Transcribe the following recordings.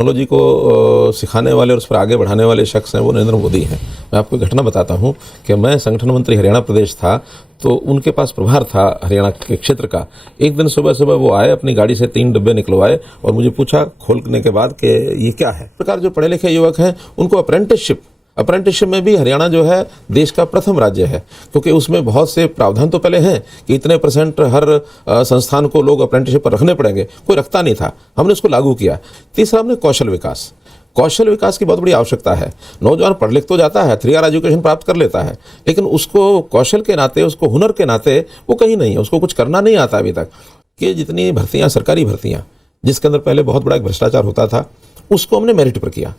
Technology को सिखाने वाले और उस पर आगे बढ़ाने वाले शख्स हैं वो नरेंद्र मोदी हैं। मैं आपको एक घटना बताता हूं कि मैं संगठन मंत्री हरियाणा प्रदेश था, तो उनके पास प्रभार था हरियाणा के क्षेत्र का। एक दिन सुबह सुबह वो आए, अपनी गाड़ी से 3 डब्बे निकलवाए और मुझे पूछा खोलने के बाद कि ये क्या है। इस प्रकार जो पढ़े लिखे युवक हैं उनको अप्रेंटिसशिप में भी हरियाणा जो है देश का प्रथम राज्य है, क्योंकि उसमें बहुत से प्रावधान तो पहले हैं कि इतने % हर संस्थान को लोग अप्रेंटिसशिप पर रखने पड़ेंगे, कोई रखता नहीं था, हमने उसको लागू किया। तीसरा, हमने कौशल विकास की बहुत बड़ी आवश्यकता है। नौजवान पढ़ लिख तो जाता है, 3R एजुकेशन प्राप्त कर लेता है, लेकिन उसको कौशल के नाते, उसको हुनर के नाते वो कहीं नहीं है, उसको कुछ करना नहीं आता अभी तक। कि जितनी भर्तियाँ, सरकारी भर्तियाँ जिसके अंदर पहले बहुत बड़ा एक भ्रष्टाचार होता था, उसको हमने मेरिट पर किया।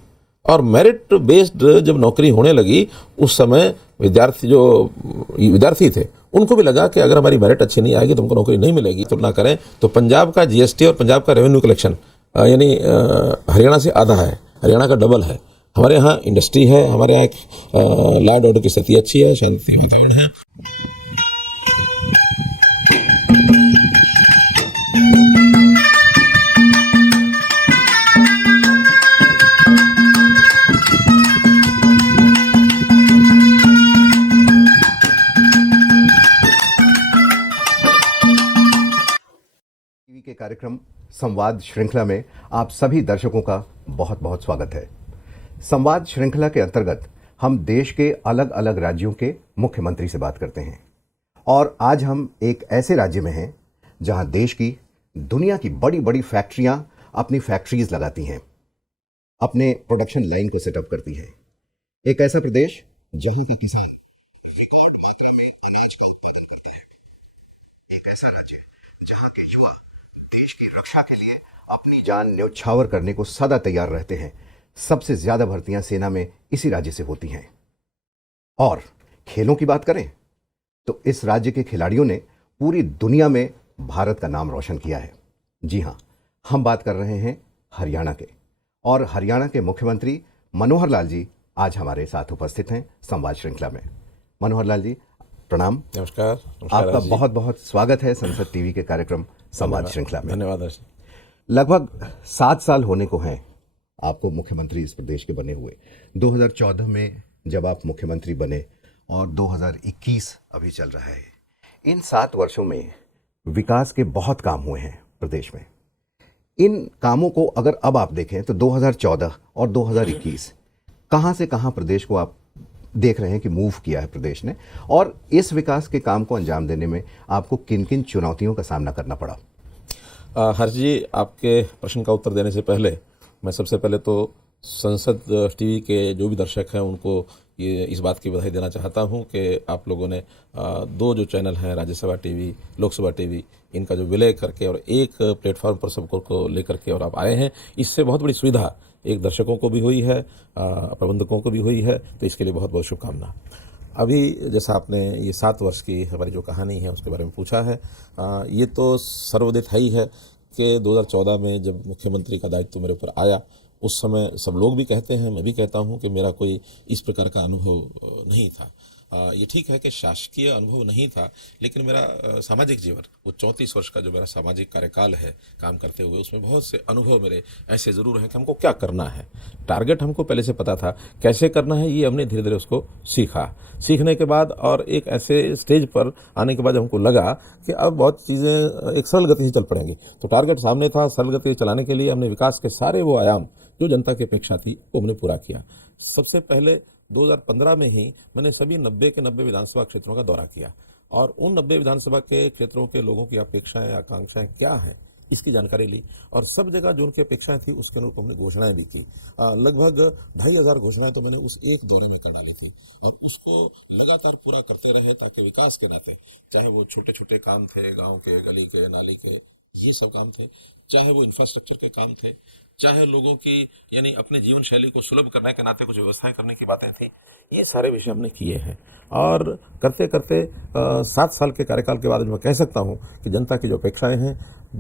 और मेरिट बेस्ड जब नौकरी होने लगी, उस समय विद्यार्थी थे, उनको भी लगा कि अगर हमारी मेरिट अच्छी नहीं आएगी तो हमको नौकरी नहीं मिलेगी। तुलना करें तो पंजाब का GST और पंजाब का रेवेन्यू कलेक्शन यानी हरियाणा से आधा है, हरियाणा का डबल है। हमारे यहाँ इंडस्ट्री है, हमारे यहाँ एक लॉ एंड ऑर्डर की स्थिति अच्छी है, शांति वातावरण है। टीवी के कार्यक्रम संवाद श्रृंखला में आप सभी दर्शकों का बहुत बहुत स्वागत है। संवाद श्रृंखला के अंतर्गत हम देश के अलग अलग राज्यों के मुख्यमंत्री से बात करते हैं, और आज हम एक ऐसे राज्य में हैं जहां देश की, दुनिया की बड़ी बड़ी फैक्ट्रियां अपनी फैक्ट्रीज लगाती हैं, अपने प्रोडक्शन लाइन को सेटअप करती हैं। एक ऐसा प्रदेश जहां के किसान रक्षा के लिए अपनी जान न्यौछावर करने को सदा तैयार रहते हैं। सबसे ज्यादा भर्तियां सेना में इसी राज्य से होती हैं। और खेलों की बात करें तो इस राज्य के खिलाड़ियों ने पूरी दुनिया में भारत का नाम रोशन किया है। जी हां, हम बात कर रहे हैं हरियाणा के, और हरियाणा के मुख्यमंत्री मनोहर लाल जी आज हमारे साथ उपस्थित हैं संवाद श्रृंखला में। मनोहर लाल जी, प्रणाम। नमस्कार। आपका बहुत बहुत स्वागत है संसद टीवी के कार्यक्रम संवाद श्रृंखला में। धन्यवाद। लगभग 7 साल होने को हैं आपको मुख्यमंत्री इस प्रदेश के बने हुए। 2014 में जब आप मुख्यमंत्री बने और 2021 अभी चल रहा है। इन 7 वर्षों में विकास के बहुत काम हुए हैं प्रदेश में। इन कामों को अगर अब आप देखें तो 2014 और 2021 कहां से कहां प्रदेश को आप देख रहे हैं कि मूव किया है प्रदेश ने, और इस विकास के काम को अंजाम देने में आपको किन किन चुनौतियों का सामना करना पड़ा? हर्ष जी, आपके प्रश्न का उत्तर देने से पहले मैं सबसे पहले तो संसद टीवी के जो भी दर्शक हैं उनको ये इस बात की बधाई देना चाहता हूं कि आप लोगों ने 2 जो चैनल हैं, राज्यसभा टीवी, लोकसभा टीवी, इनका जो विलय करके और एक प्लेटफॉर्म पर सबको को लेकर के और आप आए हैं। इससे बहुत बड़ी सुविधा एक दर्शकों को भी हुई है, प्रबंधकों को भी हुई है, तो इसके लिए बहुत बहुत शुभकामना। अभी जैसा आपने ये 7 वर्ष की हमारी जो कहानी है उसके बारे में पूछा है, ये तो सर्वविदित ही है कि 2014 में जब मुख्यमंत्री का दायित्व मेरे ऊपर आया, उस समय सब लोग भी कहते हैं, मैं भी कहता हूं कि मेरा कोई इस प्रकार का अनुभव नहीं था। ये ठीक है कि शासकीय अनुभव नहीं था, लेकिन मेरा सामाजिक जीवन, वो 34 वर्ष का जो मेरा सामाजिक कार्यकाल है काम करते हुए, उसमें बहुत से अनुभव मेरे ऐसे ज़रूर हैं कि हमको क्या करना है। टारगेट हमको पहले से पता था, कैसे करना है ये हमने धीरे धीरे उसको सीखने के बाद और एक ऐसे स्टेज पर आने के बाद हमको लगा कि अब बहुत चीज़ें एक सरल गति से चल पड़ेंगी। तो टारगेट सामने था, सरल गति से चलाने के लिए हमने विकास के सारे वो आयाम जो जनता की अपेक्षा थी वो हमने पूरा किया। सबसे पहले 2015 में ही मैंने सभी 90 के 90 विधानसभा क्षेत्रों का दौरा किया, और उन 90 विधानसभा के क्षेत्रों के लोगों की अपेक्षाएं, आकांक्षाएं क्या हैं, इसकी जानकारी ली, और सब जगह जो उनकी अपेक्षाएं थी उसके अनुरूप हमने घोषणाएं भी की। लगभग 2500 घोषणाएं तो मैंने उस एक दौरे में कर डाली थी, और उसको लगातार पूरा करते रहे, ताकि विकास के नाते, चाहे वो छोटे छोटे काम थे, गाँव के, गली के, नाली के, ये सब काम थे, चाहे वो इंफ्रास्ट्रक्चर के काम थे, चाहे लोगों की यानी अपने जीवन शैली को सुलभ करने के नाते कुछ व्यवस्थाएं करने की बातें थी, ये सारे विषय हमने किए हैं। और करते करते 7 साल के कार्यकाल के बाद मैं कह सकता हूं कि जनता की जो अपेक्षाएं हैं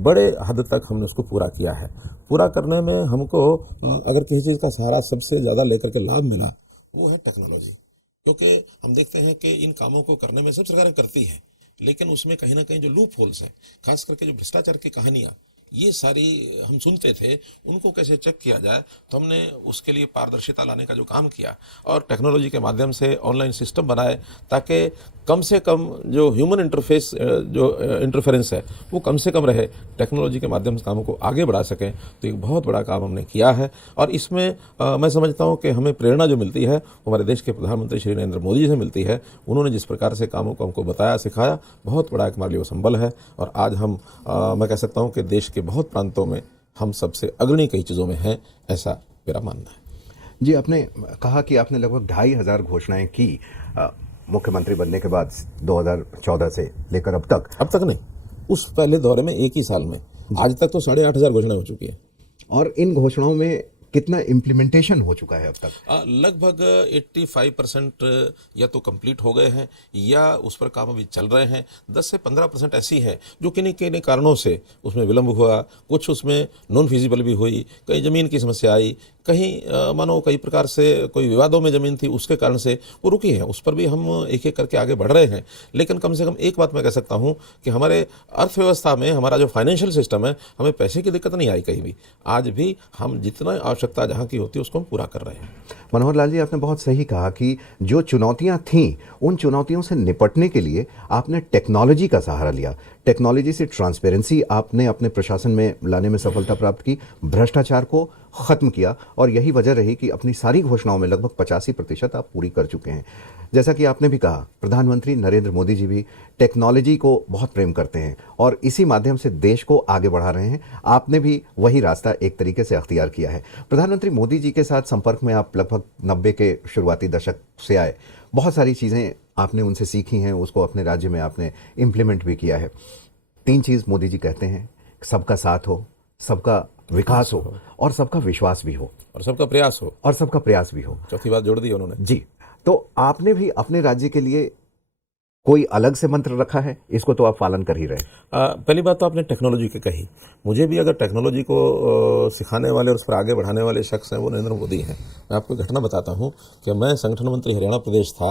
बड़े हद तक हमने उसको पूरा किया है। पूरा करने में हमको अगर किसी चीज़ का सहारा सबसे ज़्यादा लेकर के लाभ मिला वो है टेक्नोलॉजी, क्योंकि हम देखते हैं कि इन कामों को करने में सब सरकारें करती हैं, लेकिन उसमें कहीं ना कहीं जो लूप होल्स हैं, खास करके जो भ्रष्टाचार की कहानियाँ, ये सारी हम सुनते थे, उनको कैसे चेक किया जाए, तो हमने उसके लिए पारदर्शिता लाने का जो काम किया और टेक्नोलॉजी के माध्यम से ऑनलाइन सिस्टम बनाए ताकि कम से कम जो ह्यूमन इंटरफेस जो इंटरफेरेंस है वो कम से कम रहे, टेक्नोलॉजी के माध्यम से कामों को आगे बढ़ा सकें। तो एक बहुत बड़ा काम हमने किया है और इसमें मैं समझता हूं कि हमें प्रेरणा जो मिलती है वो हमारे देश के प्रधानमंत्री श्री नरेंद्र मोदी जी से मिलती है। उन्होंने जिस प्रकार से कामों को हमको बताया, सिखाया, बहुत बड़ा एक हमारे लिए वो संबल है और आज हम मैं कह सकता हूं कि देश के बहुत प्रांतों में हम सबसे अग्रणी कई चीज़ों में हैं, ऐसा मेरा मानना है। जी, आपने कहा कि आपने लगभग 2,500 घोषणाएं की मुख्यमंत्री बनने के बाद 2014 से लेकर अब तक नहीं, उस पहले दौरे में एक ही साल में आज तक तो 8,500 घोषणाएं हो चुकी है। और इन घोषणाओं में कितना इम्प्लीमेंटेशन हो चुका है अब तक? लगभग 85% या तो कंप्लीट हो गए हैं या उस पर काम अभी चल रहे हैं। 10 से 15% ऐसी है जो किन्हीं किन्हीं कारणों से उसमें विलंब हुआ, कुछ उसमें नॉन फिजिबल भी हुई, कहीं ज़मीन की समस्या आई, कहीं मानो कई प्रकार से कोई विवादों में ज़मीन थी, उसके कारण से वो रुकी है। उस पर भी हम एक एक करके आगे बढ़ रहे हैं। लेकिन कम से कम एक बात मैं कह सकता हूँ कि हमारे अर्थव्यवस्था में हमारा जो फाइनेंशियल सिस्टम है, हमें पैसे की दिक्कत नहीं आई कहीं भी। आज भी हम जितना आवश्यकता जहाँ की होती है उसको हम पूरा कर रहे हैं। मनोहर लाल जी, आपने बहुत सही कहा कि जो चुनौतियां थीं उन चुनौतियों से निपटने के लिए आपने टेक्नोलॉजी का सहारा लिया। टेक्नोलॉजी से ट्रांसपेरेंसी आपने अपने प्रशासन में लाने में सफलता प्राप्त की, भ्रष्टाचार को ख़त्म किया और यही वजह रही कि अपनी सारी घोषणाओं में लगभग 85% आप पूरी कर चुके हैं। जैसा कि आपने भी कहा, प्रधानमंत्री नरेंद्र मोदी जी भी टेक्नोलॉजी को बहुत प्रेम करते हैं और इसी माध्यम से देश को आगे बढ़ा रहे हैं। आपने भी वही रास्ता एक तरीके से अख्तियार किया है। प्रधानमंत्री मोदी जी के साथ संपर्क में आप लगभग 90 के शुरुआती दशक से आए। बहुत सारी चीज़ें आपने उनसे सीखी हैं, उसको अपने राज्य में आपने इम्प्लीमेंट भी किया है। 3 चीज़ मोदी जी कहते हैं, सबका साथ हो, सबका विकास हो और सबका विश्वास भी हो और सबका प्रयास हो। और सबका प्रयास भी हो। चौथी बात जोड़ दी उन्होंने। जी, तो आपने भी अपने राज्य के लिए कोई अलग से मंत्र रखा है? इसको तो आप पालन कर ही रहे। पहली बात तो आपने टेक्नोलॉजी की कही। मुझे भी अगर टेक्नोलॉजी को सिखाने वाले और उस पर आगे बढ़ाने वाले शख्स हैं वो नरेंद्र मोदी हैं। मैं आपको घटना बताता हूँ कि मैं संगठन मंत्री हरियाणा प्रदेश था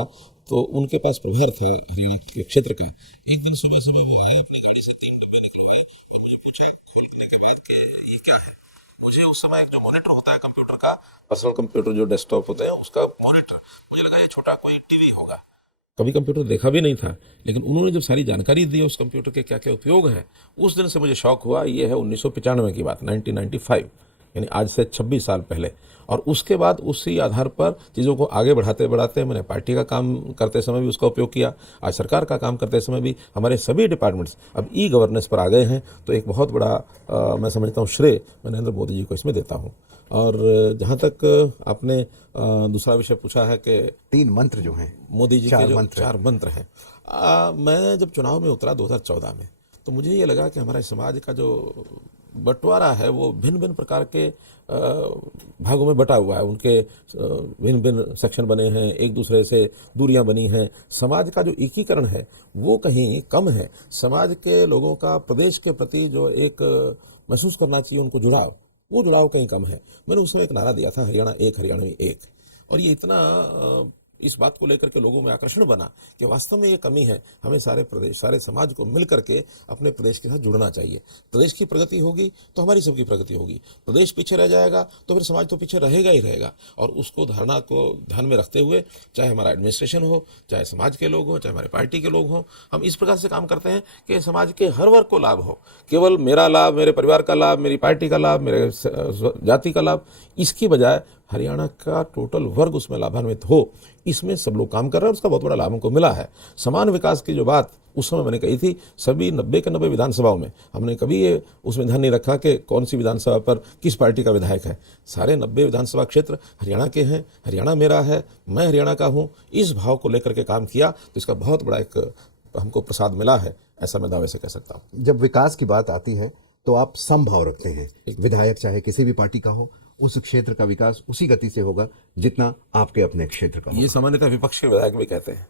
तो उनके पास प्रभार था हरियाणा के क्षेत्र का। एक दिन सुबह सुबह वो आए, अपनी गाड़ी से 3 डिब्बे निकलवाए और मुझे पूछा खोलने के बाद कि ये क्या है। मुझे उस समय जो मॉनिटर होता है कंप्यूटर का, पर्सनल कंप्यूटर जो डेस्कटॉप होते हैं उसका मॉनिटर, मुझे लगा ये छोटा कोई टीवी होगा। कभी कंप्यूटर देखा भी नहीं था, लेकिन उन्होंने जब सारी जानकारी दी उस कंप्यूटर के क्या क्या उपयोग हैं, उस दिन से मुझे शौक हुआ। ये है 1995 की बात, 1995, यानी आज से 26 साल पहले। और उसके बाद उसी आधार पर चीज़ों को आगे बढ़ाते बढ़ाते मैंने पार्टी का काम करते समय भी उसका उपयोग किया, आज सरकार का काम करते समय भी हमारे सभी डिपार्टमेंट्स अब ई गवर्नेंस पर आ गए हैं। तो एक बहुत बड़ा मैं समझता हूँ श्रेय मैं नरेंद्र मोदी जी को इसमें देता हूँ। और जहाँ तक आपने दूसरा विषय पूछा है कि 3 मंत्र जो हैं, मोदी जी के जो 4 मंत्र मंत्र हैं, मैं जब चुनाव में उतरा 2014 में तो मुझे ये लगा कि हमारे समाज का जो बंटवारा है वो भिन्न भिन्न प्रकार के भागों में बटा हुआ है। उनके भिन्न भिन्न सेक्शन बने हैं, एक दूसरे से दूरियां बनी हैं। समाज का जो एकीकरण है वो कहीं कम है। समाज के लोगों का प्रदेश के प्रति जो एक महसूस करना चाहिए उनको जुड़ाव, वो जुड़ाव कहीं कम है। मैंने उस समय एक नारा दिया था, हरियाणा एक, हरियाणवी एक, और ये इतना इस बात को लेकर के लोगों में आकर्षण बना कि वास्तव में ये कमी है। हमें सारे प्रदेश, सारे समाज को मिल करके अपने प्रदेश के साथ जुड़ना चाहिए। प्रदेश की प्रगति होगी तो हमारी सबकी प्रगति होगी। प्रदेश पीछे रह जाएगा तो फिर समाज तो पीछे रहेगा ही रहेगा। और उसको धारणा को ध्यान में रखते हुए, चाहे हमारा एडमिनिस्ट्रेशन हो, चाहे समाज के लोग हों, चाहे हमारे पार्टी के लोग हों, हम इस प्रकार से काम करते हैं कि समाज के हर वर्ग को लाभ हो। केवल मेरा लाभ, मेरे परिवार का लाभ, मेरी पार्टी का लाभ, मेरे जाति का लाभ, इसकी बजाय हरियाणा का टोटल वर्ग उसमें लाभान्वित हो, इसमें सब लोग काम कर रहे हैं। उसका बहुत बड़ा लाभ हमको मिला है। समान विकास की जो बात उस समय मैंने कही थी, सभी 90 के 90 विधानसभाओं में हमने कभी ये उसमें ध्यान नहीं रखा कि कौन सी विधानसभा पर किस पार्टी का विधायक है। सारे 90 विधानसभा क्षेत्र हरियाणा के हैं, हरियाणा मेरा है, मैं हरियाणा का हूँ। इस भाव को लेकर के काम किया तो इसका बहुत बड़ा एक हमको प्रसाद मिला है, ऐसा मैं दावे से कह सकता हूँ। जब विकास की बात आती है तो आप समभाव रखते हैं। विधायक चाहे किसी भी पार्टी का हो, उस क्षेत्र का विकास उसी गति से होगा जितना आपके अपने क्षेत्र का होगा। ये सामान्यतः विपक्ष के विधायक भी कहते हैं,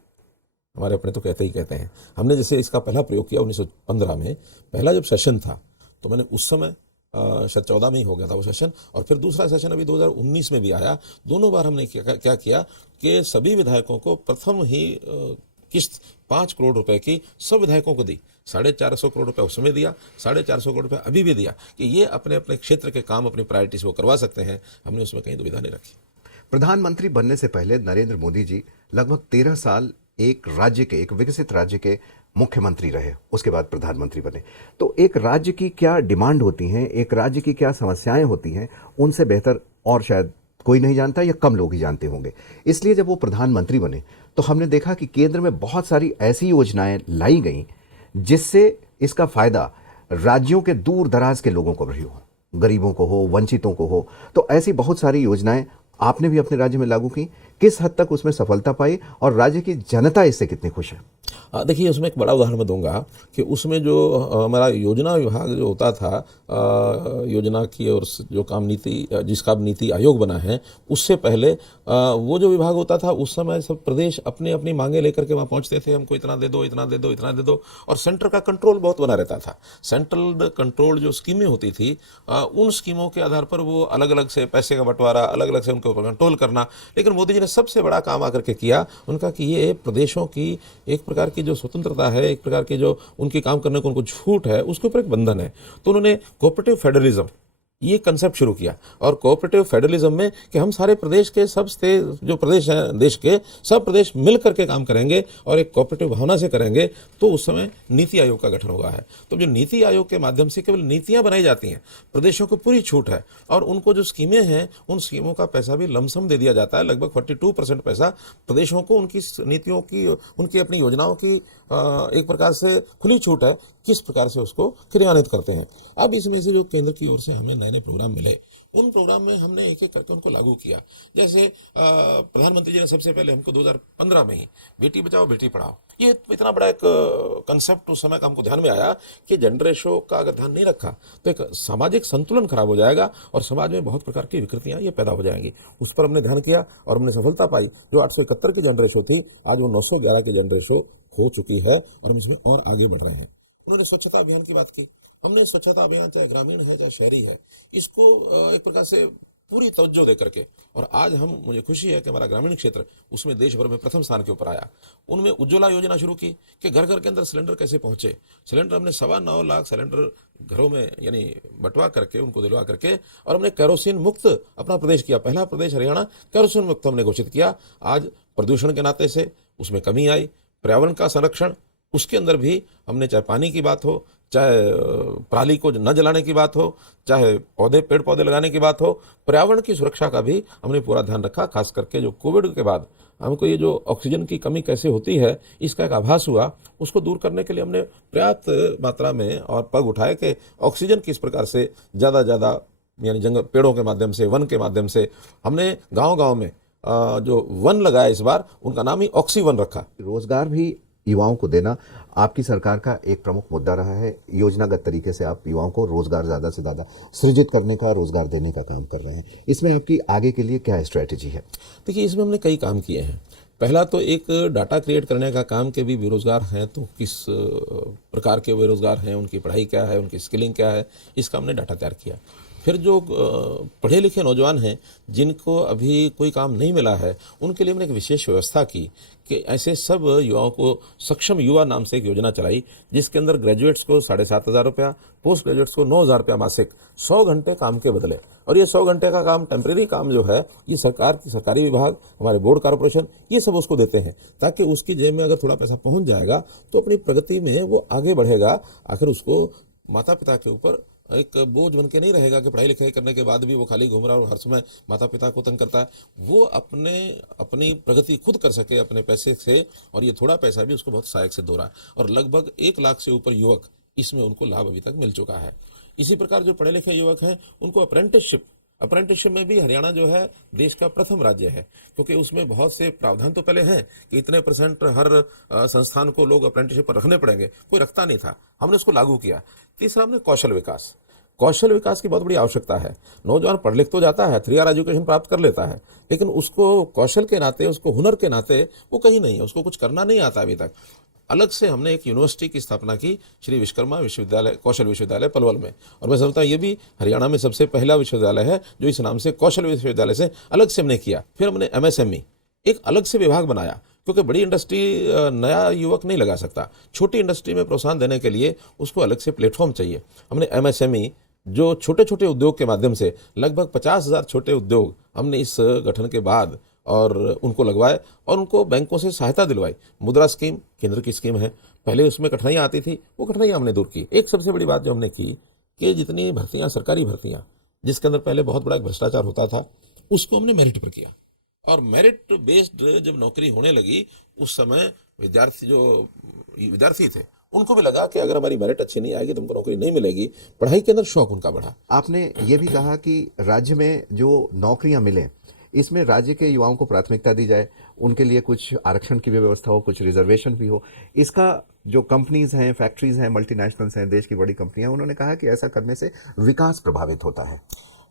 हमारे अपने तो कहते ही कहते हैं। हमने जैसे इसका पहला प्रयोग किया 1915 में, पहला जब सेशन था तो मैंने उस समय शायद 14 में ही हो गया था वो सेशन, और फिर दूसरा सेशन अभी 2019 में भी आया। दोनों बार हमने क्या किया कि सभी विधायकों को प्रथम ही किस्त 5 करोड़ रुपए की सब विधायकों को दी। 450 करोड़ रुपया उस समय दिया, 450 करोड़ रुपया अभी भी दिया कि ये अपने अपने क्षेत्र के काम अपनी प्रायोरिटी से वो करवा सकते हैं। हमने उसमें कहीं दुविधा नहीं रखी। प्रधानमंत्री बनने से पहले नरेंद्र मोदी जी लगभग 13 साल एक विकसित राज्य के मुख्यमंत्री रहे, उसके बाद प्रधानमंत्री बने। तो एक राज्य की क्या डिमांड होती है, एक राज्य की क्या समस्याएं होती हैं, उनसे बेहतर और शायद कोई नहीं जानता या कम लोग ही जानते होंगे। इसलिए जब वो प्रधानमंत्री बने तो हमने देखा कि केंद्र में बहुत सारी ऐसी योजनाएं लाई गई जिससे इसका फायदा राज्यों के दूर दराज के लोगों को भी हो, गरीबों को हो, वंचितों को हो। तो ऐसी बहुत सारी योजनाएं आपने भी अपने राज्य में लागू की। किस हद तक उसमें सफलता पाई और राज्य की जनता इससे कितनी खुश है? देखिए, उसमें एक बड़ा उदाहरण मैं दूंगा कि उसमें जो हमारा योजना विभाग जो होता था, योजना की और जो काम नीति, जिसका नीति आयोग बना है, उससे पहले वो जो विभाग होता था उस समय सब प्रदेश अपने अपनी मांगे लेकर के वहाँ पहुँचते थे, हमको इतना दे दो, इतना दे दो, इतना दे दो, और सेंटर का कंट्रोल बहुत बना रहता था। सेंट्रल कंट्रोल जो स्कीमें होती थी, उन स्कीमों के आधार पर वो अलग अलग से पैसे का बंटवारा, अलग अलग से उनके ऊपर कंट्रोल करना। लेकिन मोदी जी ने सबसे बड़ा काम आकर के किया उनका कि ये प्रदेशों की एक प्रकार की जो स्वतंत्रता है, एक प्रकार की जो उनकी काम करने को उनको छूट है, उसके ऊपर एक बंधन है। तो उन्होंने कोऑपरेटिव फेडरलिज्म ये कंसेप्ट शुरू किया, और कोऑपरेटिव फेडरलिज्म में कि हम सारे प्रदेश के सब जो प्रदेश हैं देश के सब प्रदेश मिल करके काम करेंगे और एक कोऑपरेटिव भावना से करेंगे। तो उस समय नीति आयोग का गठन हुआ है। तो जो नीति आयोग के माध्यम से केवल नीतियां बनाई जाती हैं, प्रदेशों को पूरी छूट है, और उनको जो स्कीमें हैं उन स्कीमों का पैसा भी लमसम दे दिया जाता है। लगभग 42% पैसा प्रदेशों को उनकी नीतियों की, उनकी अपनी योजनाओं की एक प्रकार से खुली छूट है किस प्रकार से उसको क्रियान्वित करते हैं। अब इसमें से जो केंद्र की ओर से हमें नए नए प्रोग्राम मिले, उन प्रोग्राम में हमने एक एक करके उनको लागू किया। जैसे प्रधानमंत्री जी ने सबसे पहले हमको 2015 में ही बेटी बचाओ बेटी पढ़ाओ, ये इतना बड़ा एक कंसेप्ट उस समय का हमको ध्यान में आया कि जेंडर रेशो का अगर ध्यान नहीं रखा तो एक सामाजिक संतुलन खराब हो जाएगा और समाज में बहुत प्रकार की विकृतियां ये पैदा हो जाएंगी। उस पर हमने ध्यान किया और हमने सफलता पाई। जो 871 की जेंडर रेशो थी, आज वो 911 की जेंडर रेशो हो चुकी है और हम इसमें और आगे बढ़ रहे हैं। उन्होंने स्वच्छता अभियान की बात की। हमने स्वच्छता अभियान चाहे ग्रामीण है चाहे शहरी है, इसको एक प्रकार से पूरी तवज्जो दे करके, और आज मुझे खुशी है कि हमारा ग्रामीण क्षेत्र उसमें देश भर में प्रथम स्थान के ऊपर आया। उनमें उज्ज्वला योजना शुरू की कि घर घर के अंदर सिलेंडर कैसे पहुंचे। सिलेंडर हमने 9.25 लाख सिलेंडर घरों में यानी बंटवा करके उनको दिलवा करके, और हमने केरोसिन मुक्त अपना प्रदेश किया। पहला प्रदेश हरियाणा केरोसिन मुक्त हमने घोषित किया। आज प्रदूषण के नाते से उसमें कमी आई। पर्यावरण का संरक्षण, उसके अंदर भी हमने, चाहे पानी की बात हो, चाहे पराली को न जलाने की बात हो, चाहे पेड़ पौधे लगाने की बात हो, पर्यावरण की सुरक्षा का भी हमने पूरा ध्यान रखा। खास करके जो कोविड के बाद हमको ये जो ऑक्सीजन की कमी कैसे होती है इसका एक आभास हुआ, उसको दूर करने के लिए हमने पर्याप्त मात्रा में और पग उठाए कि ऑक्सीजन किस प्रकार से ज़्यादा यानी जंगल पेड़ों के माध्यम से, वन के माध्यम से हमने गाँव में जो वन लगाया, इस बार उनका नाम ही ऑक्सीवन रखा। रोजगार भी युवाओं को देना आपकी सरकार का एक प्रमुख मुद्दा रहा है। योजनागत तरीके से आप युवाओं को रोजगार ज़्यादा से ज़्यादा सृजित करने का, रोजगार देने का काम कर रहे हैं। इसमें आपकी आगे के लिए क्या स्ट्रैटेजी है? देखिए, इसमें हमने कई काम किए हैं। पहला तो एक डाटा क्रिएट करने का काम के भी बेरोजगार हैं तो किस प्रकार के बेरोजगार हैं, उनकी पढ़ाई क्या है, उनकी स्किलिंग क्या है, इसका हमने डाटा तैयार किया। फिर जो पढ़े लिखे नौजवान हैं जिनको अभी कोई काम नहीं मिला है, उनके लिए हमने एक विशेष व्यवस्था की कि ऐसे सब युवाओं को सक्षम युवा नाम से एक योजना चलाई, जिसके अंदर ग्रेजुएट्स को 7,500 रुपया, पोस्ट ग्रेजुएट्स को 9,000 रुपया मासिक, 100 घंटे काम के बदले। और ये 100 घंटे का काम, टेम्प्रेरी काम जो है, ये सरकारी विभाग, हमारे बोर्ड कॉर्पोरेशन, ये सब उसको देते हैं, ताकि उसकी जेब में अगर थोड़ा पैसा पहुंच जाएगा तो अपनी प्रगति में वो आगे बढ़ेगा। आखिर उसको माता पिता के ऊपर एक बोझ बन के नहीं रहेगा कि पढ़ाई लिखाई करने के बाद भी वो खाली घूम रहा है और हर समय माता पिता को तंग करता है। वो अपनी प्रगति खुद कर सके अपने पैसे से, और ये थोड़ा पैसा भी उसको बहुत सहायक सिद्ध हो रहा है। और लगभग 1 लाख से ऊपर युवक इसमें उनको लाभ अभी तक मिल चुका है। इसी प्रकार जो पढ़े लिखे युवक हैं उनको अप्रेंटिसशिप में भी हरियाणा जो है देश का प्रथम राज्य है, क्योंकि उसमें बहुत से प्रावधान तो पहले हैं कि इतने % हर संस्थान को लोग अप्रेंटिसशिप पर रखने पड़ेंगे, कोई रखता नहीं था, हमने उसको लागू किया। तीसरा, हमने कौशल विकास की बहुत बड़ी आवश्यकता है। नौजवान पढ़ लिख तो जाता है, 3R एजुकेशन प्राप्त कर लेता है, लेकिन उसको कौशल के नाते, उसको हुनर के नाते वो कहीं नहीं है, उसको कुछ करना नहीं आता अभी तक। अलग से हमने एक यूनिवर्सिटी की स्थापना की, श्री विश्वकर्मा विश्वविद्यालय, कौशल विश्वविद्यालय पलवल में, और मैं समझता हूँ ये भी हरियाणा में सबसे पहला विश्वविद्यालय है जो इस नाम से कौशल विश्वविद्यालय से अलग से हमने किया। फिर हमने MSME एक अलग से विभाग बनाया, क्योंकि बड़ी इंडस्ट्री नया युवक नहीं लगा सकता। छोटी इंडस्ट्री में प्रोत्साहन देने के लिए उसको अलग से प्लेटफॉर्म चाहिए। हमने एमएसएमई जो छोटे छोटे उद्योग के माध्यम से लगभग 50,000 छोटे उद्योग हमने इस गठन के बाद और उनको लगवाए और उनको बैंकों से सहायता दिलवाई। मुद्रा स्कीम केंद्र की स्कीम है, पहले उसमें कठिनाइयाँ आती थी, वो कठिनाइयाँ हमने दूर की। एक सबसे बड़ी बात जो हमने की कि जितनी भर्तियाँ, सरकारी भर्तियाँ जिसके अंदर पहले बहुत बड़ा भ्रष्टाचार होता था, उसको हमने मेरिट पर किया। और मेरिट बेस्ड जब नौकरी होने लगी, उस समय विद्यार्थी थे, उनको भी लगा कि अगर हमारी मेरिट अच्छी नहीं आएगी तो हमको नौकरी नहीं मिलेगी। पढ़ाई के अंदर शौक उनका बढ़ा। आपने ये भी कहा कि राज्य में जो नौकरियां मिलें, इसमें राज्य के युवाओं को प्राथमिकता दी जाए, उनके लिए कुछ आरक्षण की भी व्यवस्था हो, कुछ रिजर्वेशन भी हो। इसका जो कंपनीज हैं, फैक्ट्रीज हैं, मल्टीनेशनल्स हैं, देश की बड़ी कंपनियां, उन्होंने कहा कि ऐसा करने से विकास प्रभावित होता है।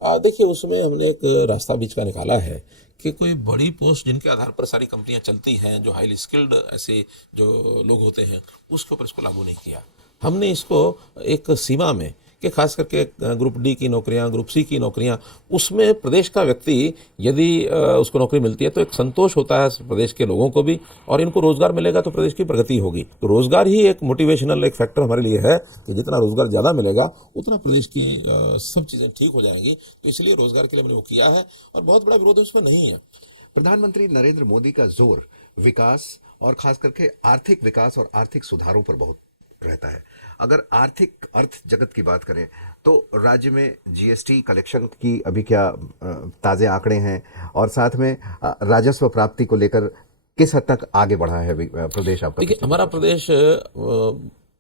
देखिए, उसमें हमने एक रास्ता बीच का निकाला है कि कोई बड़ी पोस्ट जिनके आधार पर सारी कंपनियां चलती हैं, जो हाईली स्किल्ड ऐसे जो लोग होते हैं, उसके ऊपर इसको लागू नहीं किया। हमने इसको एक सीमा में कि खास करके ग्रुप डी की नौकरियां, ग्रुप सी की नौकरियां, उसमें प्रदेश का व्यक्ति यदि उसको नौकरी मिलती है तो एक संतोष होता है प्रदेश के लोगों को भी, और इनको रोजगार मिलेगा तो प्रदेश की प्रगति होगी। तो रोजगार ही एक मोटिवेशनल एक फैक्टर हमारे लिए है कि जितना रोजगार ज़्यादा मिलेगा उतना प्रदेश की सब चीज़ें ठीक हो जाएंगी। तो इसलिए रोजगार के लिए हमने वो किया है और बहुत बड़ा विरोध उसमें नहीं है। प्रधानमंत्री नरेंद्र मोदी का जोर विकास और खास करके आर्थिक विकास और आर्थिक सुधारों पर बहुत रहता है। अगर आर्थिक अर्थ जगत की बात करें तो राज्य में जीएसटी कलेक्शन की अभी क्या ताज़े आंकड़े हैं, और साथ में राजस्व प्राप्ति को लेकर किस हद तक आगे बढ़ा है प्रदेश आपका? देखिए, हमारा प्रदेश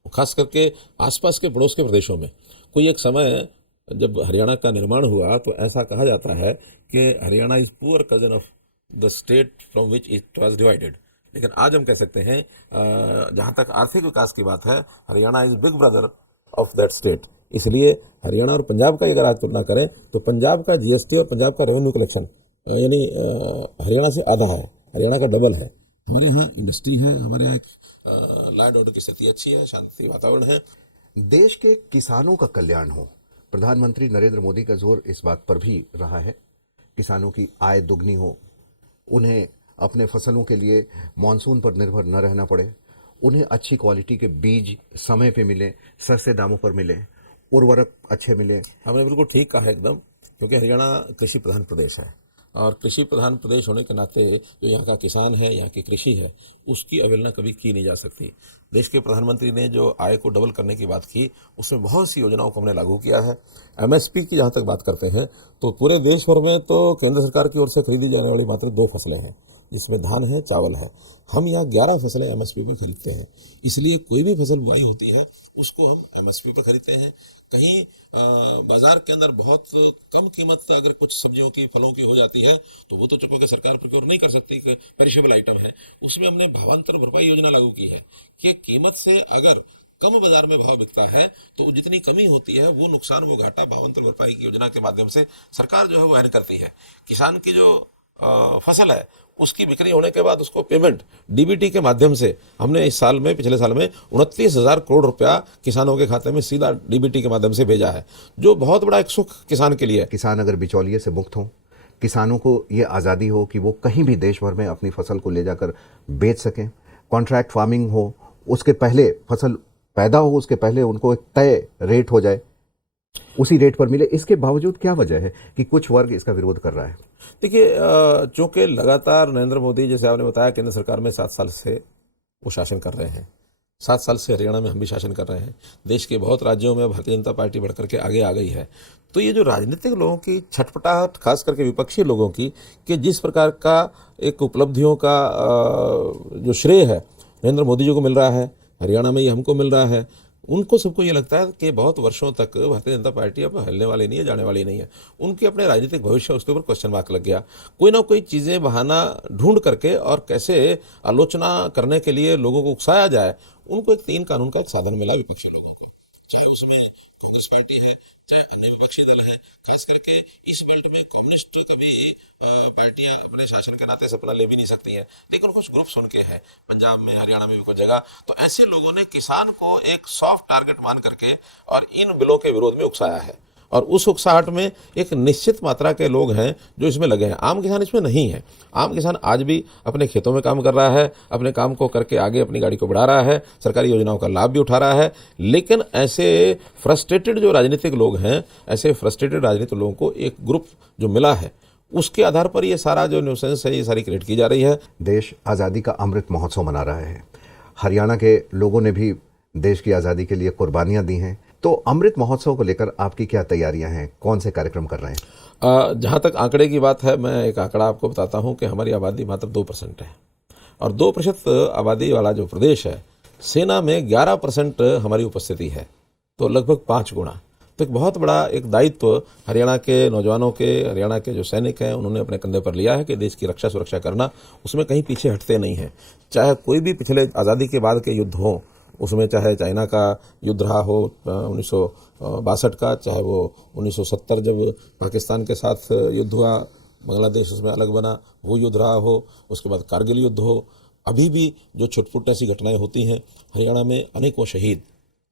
खास करके आसपास के पड़ोस के प्रदेशों में, कोई एक समय जब हरियाणा का निर्माण हुआ तो ऐसा कहा जाता है कि Haryana is poor cousin of the state from which it was divided. लेकिन आज हम कह सकते हैं जहाँ तक आर्थिक विकास की बात है, Haryana is big brother of that state. इसलिए हरियाणा और पंजाब का अगर आज तुलना करें तो पंजाब का जीएसटी और पंजाब का रेवेन्यू कलेक्शन यानी हरियाणा से आधा है, हरियाणा का डबल है। हमारे यहाँ इंडस्ट्री है, हमारे यहाँ लॉ एंड ऑर्डर की स्थिति अच्छी है, शांति वातावरण है। देश के किसानों का कल्याण हो, प्रधानमंत्री नरेंद्र मोदी का जोर इस बात पर भी रहा है। किसानों की आय दुगनी हो, उन्हें अपने फसलों के लिए मानसून पर निर्भर न रहना पड़े, उन्हें अच्छी क्वालिटी के बीज समय पे मिले, सस्ते दामों पर मिले, उर्वरक अच्छे मिले। हमने बिल्कुल ठीक कहा एकदम, क्योंकि हरियाणा कृषि प्रधान प्रदेश है और कृषि प्रधान प्रदेश होने के नाते जो यहाँ का किसान है, यहाँ की कृषि है, उसकी अवहेलना कभी की नहीं जा सकती। देश के प्रधानमंत्री ने जो आय को डबल करने की बात की, उसमें बहुत सी योजनाओं को हमने लागू किया है। एमएसपी की जहाँ तक बात करते हैं तो पूरे देश भर में तो केंद्र सरकार की ओर से खरीदी जाने वाली मात्र 2 फसलें हैं, जिसमें धान है, चावल है। हम यहाँ 11 फसलें एमएसपी पर खरीदते हैं। इसलिए कोई भी फसल बुआई होती है उसको हम एमएसपी पर खरीदते हैं। कहीं बाजार के अंदर बहुत कम कीमत अगर कुछ सब्जियों की, फलों की हो जाती है तो वो तो चूंकि सरकार प्रोक्योर नहीं कर सकती, कि पेरिशेबल आइटम है, उसमें हमने भावांतर भरपाई योजना लागू की है कि कीमत से अगर कम बाजार में भाव बिकता है तो जितनी कमी होती है वो नुकसान, वो घाटा भावांतर भरपाई की योजना के माध्यम से सरकार जो है वो वहन करती है। किसान की जो फसल है उसकी बिक्री होने के बाद उसको पेमेंट डीबीटी के माध्यम से हमने इस साल में, पिछले साल में 29,000 करोड़ रुपया किसानों के खाते में सीधा डीबीटी के माध्यम से भेजा है, जो बहुत बड़ा एक सुख किसान के लिए है। किसान अगर बिचौलिए से मुक्त हों, किसानों को ये आज़ादी हो कि वो कहीं भी देश भर में अपनी फसल को ले जाकर बेच सकें, कॉन्ट्रैक्ट फार्मिंग हो, उसके पहले फसल पैदा हो, उसके पहले उनको एक तय रेट हो जाए, उसी रेट पर मिले। इसके बावजूद क्या वजह है कि कुछ वर्ग इसका विरोध कर रहा है? देखिए, चूंकि लगातार नरेंद्र मोदी, जैसे आपने बताया, केंद्र सरकार में 7 साल से वो शासन कर रहे हैं, 7 साल से हरियाणा में हम भी शासन कर रहे हैं, देश के बहुत राज्यों में भारतीय जनता पार्टी बढ़ करके आगे आ गई है। तो ये जो राजनीतिक लोगों की छटपटाहट, खास करके विपक्षी लोगों की, कि जिस प्रकार का एक उपलब्धियों का जो श्रेय है नरेंद्र मोदी जी को मिल रहा है, हरियाणा में ये हमको मिल रहा है, उनको सबको ये लगता है कि बहुत वर्षों तक भारतीय जनता पार्टी अब हिलने वाली नहीं है, जाने वाली नहीं है। उनके अपने राजनीतिक भविष्य उसके ऊपर क्वेश्चन मार्क लग गया। कोई ना कोई चीज़ें, बहाना ढूंढ करके और कैसे आलोचना करने के लिए लोगों को उकसाया जाए, उनको एक 3 कानून का एक साधन मिला विपक्षी लोगों को, चाहे उसमें कांग्रेस पार्टी है, चाहे अन्य विपक्षी दल हैं। खास करके इस बेल्ट में कम्युनिस्ट कभी पार्टियां अपने शासन के नाते सपना ले भी नहीं सकती हैं, लेकिन कुछ ग्रुप्स उनके हैं, पंजाब में, हरियाणा में भी कुछ जगह। तो ऐसे लोगों ने किसान को एक सॉफ्ट टारगेट मान करके और इन बिलों के विरोध में उकसाया है। और उस उकसाहट में एक निश्चित मात्रा के लोग हैं जो इसमें लगे हैं। आम किसान इसमें नहीं है। आम किसान आज भी अपने खेतों में काम कर रहा है, अपने काम को करके आगे अपनी गाड़ी को बढ़ा रहा है, सरकारी योजनाओं का लाभ भी उठा रहा है। लेकिन ऐसे फ्रस्ट्रेटेड जो राजनीतिक लोग हैं, ऐसे फ्रस्ट्रेटेड राजनीतिक लोगों को एक ग्रुप जो मिला है, उसके आधार पर ये सारा जो न्यूसेंस है, ये सारी क्रिएट की जा रही है। देश आज़ादी का अमृत महोत्सव मना रहा है। हरियाणा के लोगों ने भी देश की आज़ादी के लिए कुर्बानियां दी हैं। तो अमृत महोत्सव को लेकर आपकी क्या तैयारियां हैं? कौन से कार्यक्रम कर रहे हैं? जहाँ तक आंकड़े की बात है, मैं एक आंकड़ा आपको बताता हूँ कि हमारी आबादी मात्र 2% है, और 2% आबादी वाला जो प्रदेश है, सेना में 11% हमारी उपस्थिति है, तो लगभग 5 गुना। तो एक बहुत बड़ा एक दायित्व हरियाणा के नौजवानों के, हरियाणा के जो सैनिक हैं, उन्होंने अपने कंधे पर लिया है कि देश की रक्षा सुरक्षा करना, उसमें कहीं पीछे हटते नहीं हैं। चाहे कोई भी पिछले आज़ादी के बाद के युद्ध हों, उसमें चाहे चाइना का युद्ध रहा हो 1962 का, चाहे वो 1970 जब पाकिस्तान के साथ युद्ध हुआ, बांग्लादेश उसमें अलग बना, वो युद्ध रहा हो, उसके बाद कारगिल युद्ध हो, अभी भी जो छुटपुट ऐसी घटनाएं होती हैं, हरियाणा में अनेकों शहीद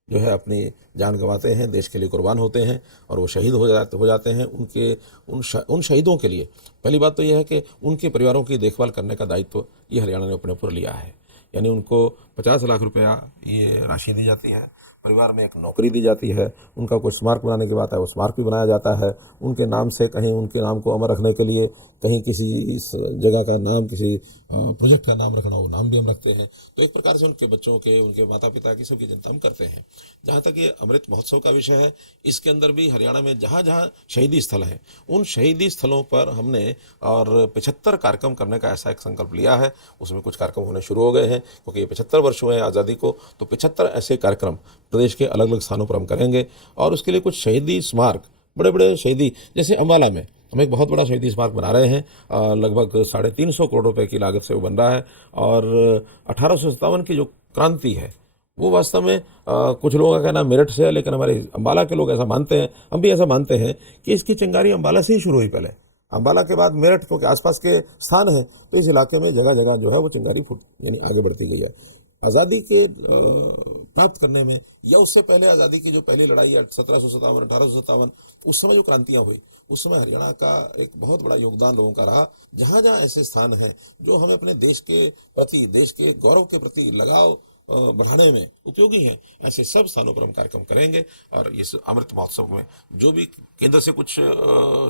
जो है अपनी जान गंवाते हैं, देश के लिए कुर्बान होते हैं, और वो शहीद हो जाते हैं। उन शहीदों के लिए पहली बात तो यह है कि उनके परिवारों की देखभाल करने का दायित्व ये हरियाणा ने अपने ऊपर लिया है। यानी उनको 50 लाख रुपया ये राशि दी जाती है, परिवार में एक नौकरी दी जाती है, उनका कोई स्मारक बनाने की बात है, वो स्मारक भी बनाया जाता है, उनके नाम से कहीं उनके नाम को अमर रखने के लिए कहीं किसी इस जगह का नाम, किसी प्रोजेक्ट का नाम रखना, वो नाम भी हम रखते हैं। तो एक प्रकार से उनके बच्चों के, उनके माता पिता की सबकी चिंता हम करते हैं। जहाँ तक ये अमृत महोत्सव का विषय है, इसके अंदर भी हरियाणा में जहाँ जहाँ शहीदी स्थल हैं, उन शहीदी स्थलों पर हमने और 75 कार्यक्रम करने का ऐसा एक संकल्प लिया है। उसमें कुछ कार्यक्रम होने शुरू हो गए हैं, क्योंकि ये 75 वर्ष हुए हैं आज़ादी को, तो 75 ऐसे कार्यक्रम प्रदेश के अलग अलग स्थानों पर हम करेंगे। और उसके लिए कुछ शहीदी स्मारक, बड़े बड़े शहीदी, जैसे अम्बाला में हम एक बहुत बड़ा शहीदी स्मारक बना रहे हैं, लगभग 350 करोड़ रुपए की लागत से वो बन रहा है। और 1857 की जो क्रांति है, वो वास्तव में कुछ लोगों का कहना मेरठ से है, लेकिन हमारे अम्बाला के लोग ऐसा मानते हैं, हम भी ऐसा मानते हैं कि इसकी चिंगारी अम्बाला से ही शुरू हुई। पहले अम्बाला के बाद मेरठ, क्योंकि आसपास के स्थान हैं, तो इस इलाके में जगह जगह जो है वो चिंगारी यानी आगे बढ़ती गई है। आज़ादी के प्राप्त करने में, या उससे पहले आज़ादी की जो पहली लड़ाई है 1757, 1857, उस समय जो क्रांतियाँ हुई, उस समय हरियाणा का एक बहुत बड़ा योगदान लोगों का रहा। जहाँ जहाँ ऐसे स्थान हैं जो हमें अपने देश के प्रति, देश के गौरव के प्रति लगाव बढ़ाने में उपयोगी हैं, ऐसे सब स्थानों पर हम कार्यक्रम करेंगे। और इस अमृत महोत्सव में जो भी केंद्र से कुछ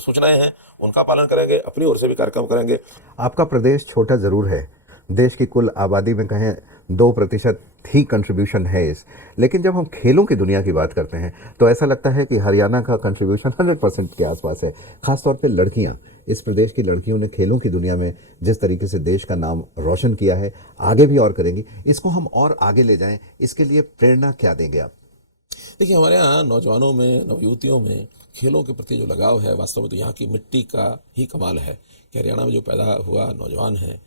सूचनाएं हैं, उनका पालन करेंगे, अपनी ओर से भी कार्यक्रम करेंगे। आपका प्रदेश छोटा ज़रूर है, देश की कुल आबादी में कहें 2% ही कंट्रीब्यूशन है इस, लेकिन जब हम खेलों की दुनिया की बात करते हैं तो ऐसा लगता है कि हरियाणा का कंट्रीब्यूशन 100% के आसपास है। खासतौर पे लड़कियां, इस प्रदेश की लड़कियों ने खेलों की दुनिया में जिस तरीके से देश का नाम रोशन किया है, आगे भी और करेंगी। इसको हम और आगे ले जाएं, इसके लिए प्रेरणा क्या देंगे आप? देखिए, हमारे यहाँ नौजवानों में, नवयुवतियों में खेलों के प्रति जो लगाव है, वास्तव में तो यहाँ की मिट्टी का ही कमाल है कि हरियाणा में जो पैदा हुआ नौजवान है,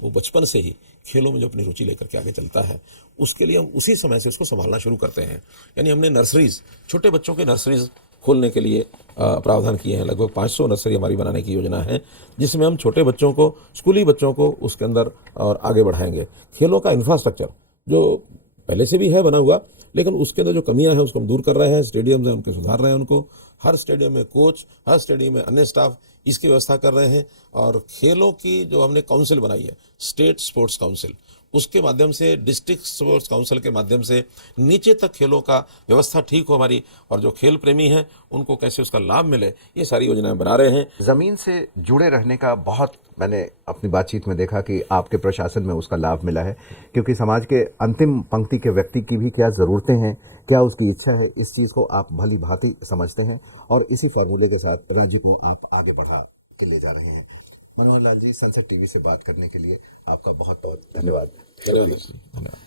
वो बचपन से ही खेलों में जो अपनी रुचि लेकर के आगे चलता है, उसके लिए हम उसी समय से उसको संभालना शुरू करते हैं। यानी हमने नर्सरीज, छोटे बच्चों के नर्सरीज खोलने के लिए प्रावधान किए हैं। लगभग 500 नर्सरी हमारी बनाने की योजना है, जिसमें हम छोटे बच्चों को, स्कूली बच्चों को उसके अंदर और आगे बढ़ाएंगे। खेलों का इंफ्रास्ट्रक्चर जो पहले से भी है बना हुआ, लेकिन उसके अंदर जो कमियां हैं उसको हम दूर कर रहे हैं। स्टेडियम हैं उनके सुधार रहे हैं उनको, हर स्टेडियम में कोच, हर स्टेडियम में अन्य स्टाफ, इसकी व्यवस्था कर रहे हैं। और खेलों की जो हमने काउंसिल बनाई है, स्टेट स्पोर्ट्स काउंसिल, उसके माध्यम से, डिस्ट्रिक्ट स्पोर्ट्स काउंसिल के माध्यम से नीचे तक खेलों का व्यवस्था ठीक हो हमारी, और जो खेल प्रेमी हैं उनको कैसे उसका लाभ मिले, ये सारी योजनाएं बना रहे हैं। जमीन से जुड़े रहने का बहुत मैंने अपनी बातचीत में देखा कि आपके प्रशासन में उसका लाभ मिला है, क्योंकि समाज के अंतिम पंक्ति के व्यक्ति की भी क्या ज़रूरतें हैं, क्या उसकी इच्छा है, इस चीज़ को आप भली भांति समझते हैं, और इसी फॉर्मूले के साथ राज्य को आप आगे बढ़ा के ले जा रहे हैं। मनोहर लाल जी, संसद टीवी से बात करने के लिए आपका बहुत बहुत धन्यवाद। धन्यवाद।